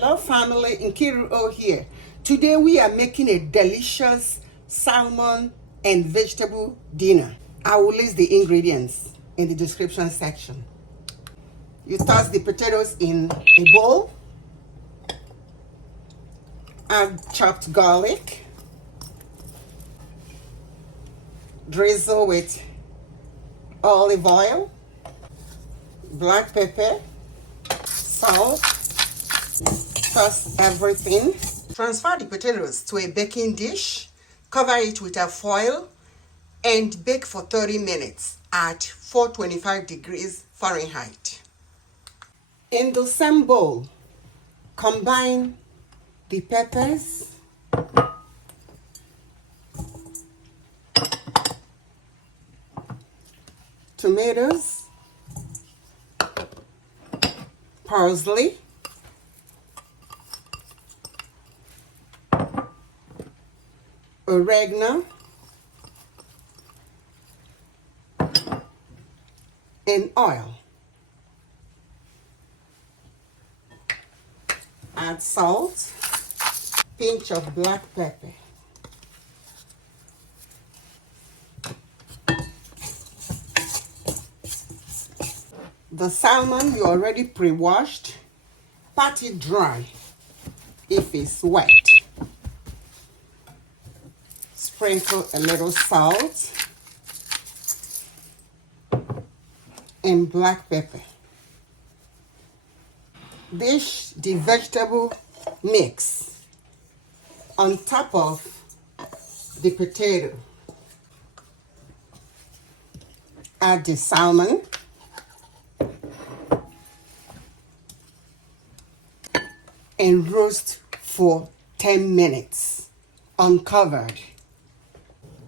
Hello family, Nkiru here. Today we are making a delicious salmon and vegetable dinner. I will list the ingredients in the description section. You toss the potatoes in a bowl. Add chopped garlic. Drizzle with olive oil, black pepper, salt. Toss everything. Transfer the potatoes to a baking dish. Cover it with a foil and bake for 30 minutes at 425 degrees Fahrenheit. In the same bowl, combine the peppers, tomatoes, parsley, oregano, and oil. Add salt, pinch of black pepper. The salmon you already pre-washed, pat it dry if it's wet. Sprinkle a little salt and black pepper. Dish the vegetable mix on top of the potato. Add the salmon and roast for 10 minutes uncovered.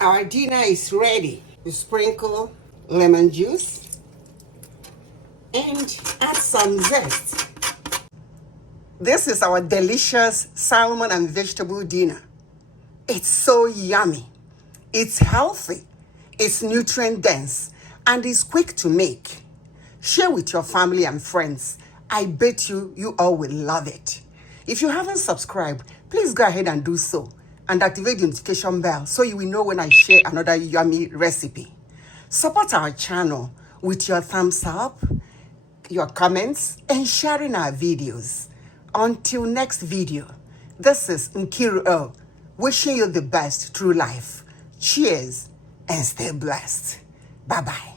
Our dinner is ready. You sprinkle lemon juice and add some zest. This is our delicious salmon and vegetable dinner. It's so yummy. It's healthy. It's nutrient dense and it's quick to make. Share with your family and friends. I bet you all will love it. If you haven't subscribed, please go ahead and do so and activate the notification bell so you will know when I share another yummy recipe. Support our channel with your thumbs up, your comments, and sharing our videos. Until next video, this is Nkiru wishing you the best through life. Cheers and stay blessed. Bye-bye.